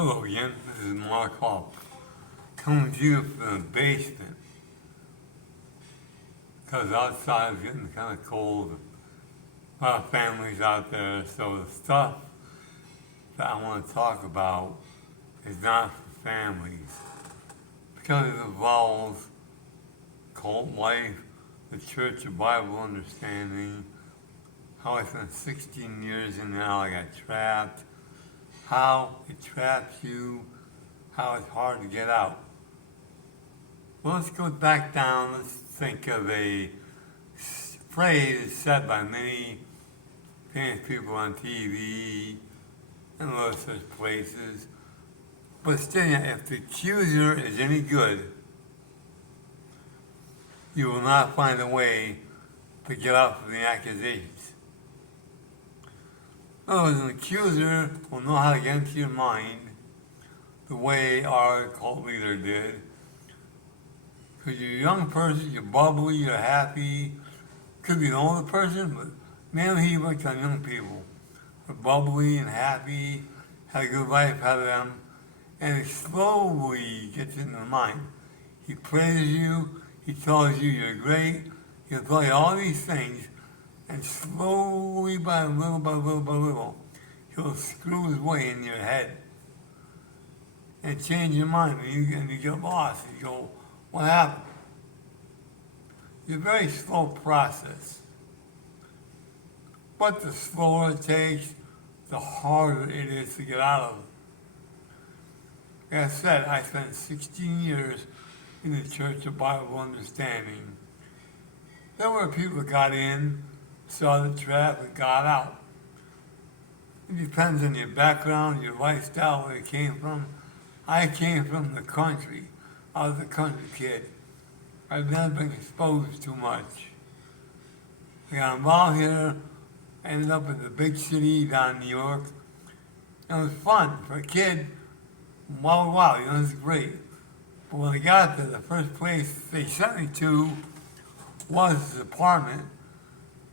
Hello again, this is Mark Hall, coming to you from the basement, because outside is getting kind of cold, a lot of families out there, so the stuff that I want to talk about is not for families, because it involves cult life, the Church of Bible Understanding, how I spent 16 years in there, how I got trapped, how it traps you, how it's hard to get out. Well, let's go back down. Let's think of a phrase said by many famous people on TV and other such places. But still, if the accuser is any good, you will not find a way to get out from the accusations. An accuser will know how to get into your mind the way our cult leader did. Because you're a young person, you're bubbly, you're happy. Could be an older person, but mainly he works on young people. They're bubbly and happy, had a good life ahead of them, and it slowly gets into the mind. He praises you, he tells you you're great, he'll tell you all these things, and slowly by little, he'll screw his way in your head and change your mind. And you get lost. You go, what happened? It's a very slow process. But the slower it takes, the harder it is to get out of it. Like I said, I spent 16 years in the Church of Bible Understanding. There were people that got in, saw the trap, and got out. It depends on your background, your lifestyle, where you came from. I came from the country. I was a country kid. I've never been exposed too much. I got involved here, ended up in the big city down in New York. It was fun for a kid. Wow, it was great. But when I got there, the first place they sent me to was this apartment.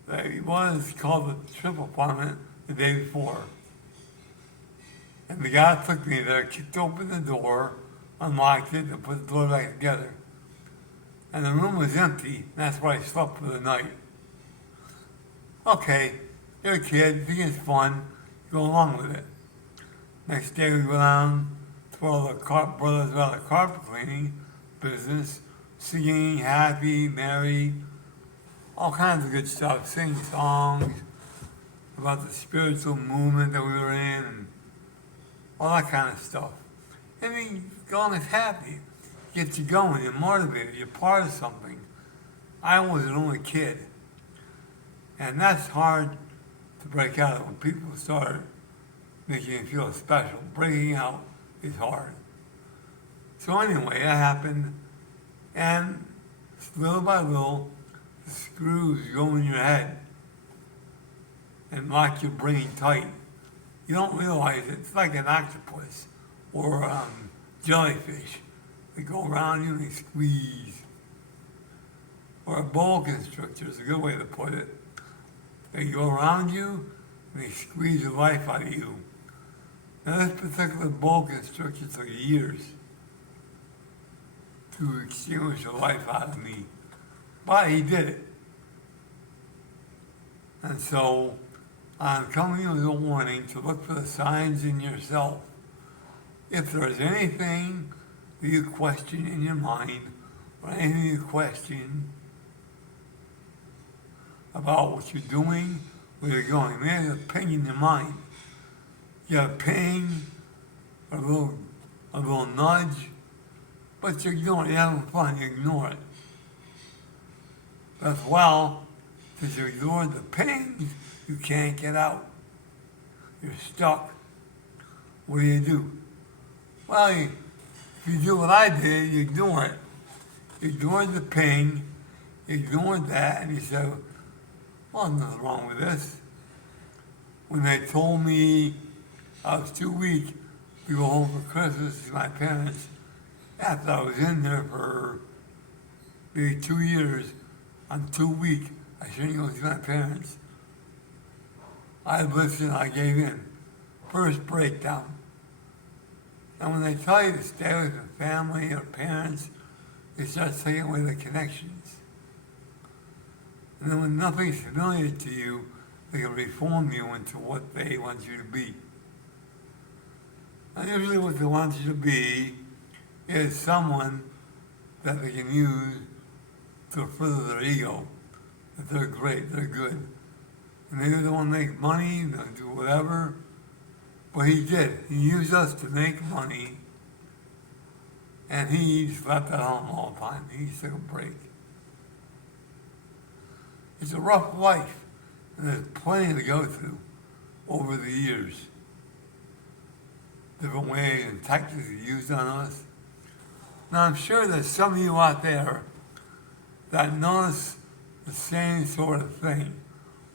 It was called the Trip Apartment the day before. And the guy took me there, kicked open the door, unlocked it, and put the door back together. And the room was empty, and that's where I slept for the night. Okay, you're a kid, you think it's fun, go along with it. Next day we go down to all the brothers about the carpet cleaning business, singing, happy, merry, all kinds of good stuff, sing songs about the spiritual movement that we were in, and all that kind of stuff. I mean, going is happy, gets you going, you're motivated, you're part of something. I was an only kid, and that's hard to break out of when people start making you feel special. Breaking out is hard. So anyway, that happened, and little by little, the screws go in your head and lock your brain tight. You don't realize it. It's like an octopus or jellyfish. They go around you and they squeeze. Or a boa constrictor is a good way to put it. They go around you and they squeeze the life out of you. Now this particular boa constrictor took years to extinguish the life out of me. But he did it. And so I'm coming you with a warning to look for the signs in yourself. If there's anything that you question in your mind, or anything you question about what you're doing, where you're going, maybe a ping in your mind. You have a ping, a little nudge, but you ignore it. You're having fun, you ignore it. As well, because you ignore the pings, you can't get out. You're stuck. What do? Well, if you do what I did, you ignore it. You ignored the ping, you ignored that, and you said, well, there's nothing wrong with this. When they told me I was too weak to go home for Christmas to my parents, after I was in there for maybe 2 years, I'm too weak. I shouldn't go see my parents. I listened, I gave in. First breakdown. And when they tell you to stay with your family or parents, they start taking away the connections. And then when nothing's familiar to you, they can reform you into what they want you to be. And usually what they want you to be is someone that they can use to further their ego, that they're great, they're good. And they either want to make money, they'll do whatever. But he did. He used us to make money, and he slept at home all the time. He took a break. It's a rough life, and there's plenty to go through over the years. Different ways and tactics are used on us. Now, I'm sure there's some of you out there that notice the same sort of thing,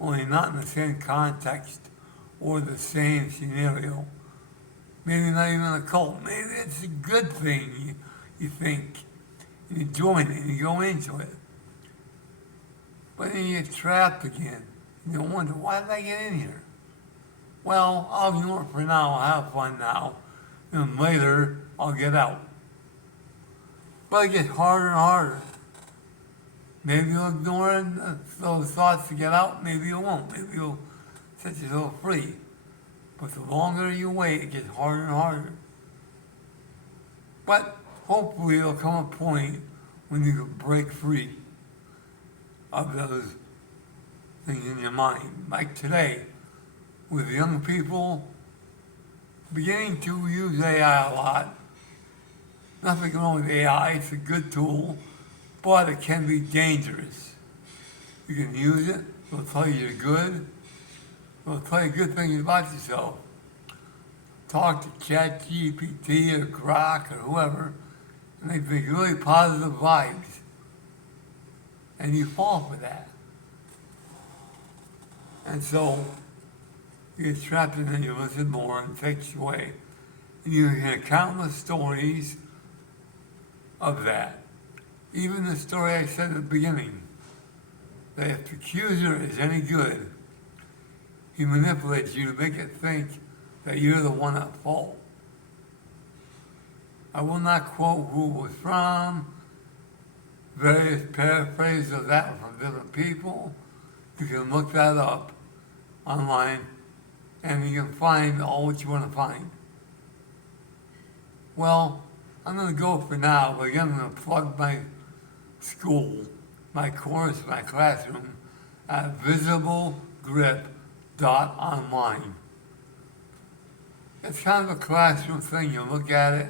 only not in the same context or the same scenario. Maybe not even a cult. Maybe it's a good thing, you think. And you join it and you go into it. But then you get trapped again. And you wonder, why did I get in here? Well, I'll ignore it for now. I'll have fun now. And later, I'll get out. But it gets harder and harder. Maybe you'll ignore those thoughts to get out. Maybe you won't. Maybe you'll set yourself free. But the longer you wait, it gets harder and harder. But hopefully there'll come a point when you can break free of those things in your mind. Like today, with young people beginning to use AI a lot. Nothing wrong with AI, it's a good tool, but it can be dangerous. You can use it, it'll tell you you're good, it'll tell you good things about yourself. Talk to ChatGPT or Grok or whoever, and they bring really positive vibes. And you fall for that. And so you get trapped in it, you listen more, and it takes you away. And you hear countless stories of that. Even the story I said at the beginning, that if the accuser is any good, he manipulates you to make it think that you're the one at fault. I will not quote who it was from, various paraphrases of that from different people. You can look that up online and you can find all what you want to find. Well, I'm going to go for now, but again, I'm going to plug my school, my course, my classroom at visiblegrip.online. It's kind of a classroom thing. You look at it.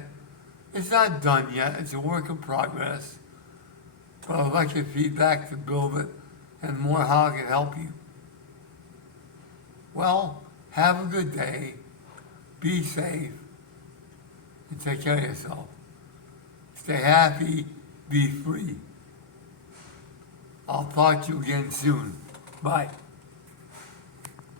It's not done yet. It's a work in progress. But I'd like your feedback to build it and more how I can help you. Well, have a good day. Be safe. And take care of yourself. Stay happy. Be free. I'll talk to you again soon. Bye.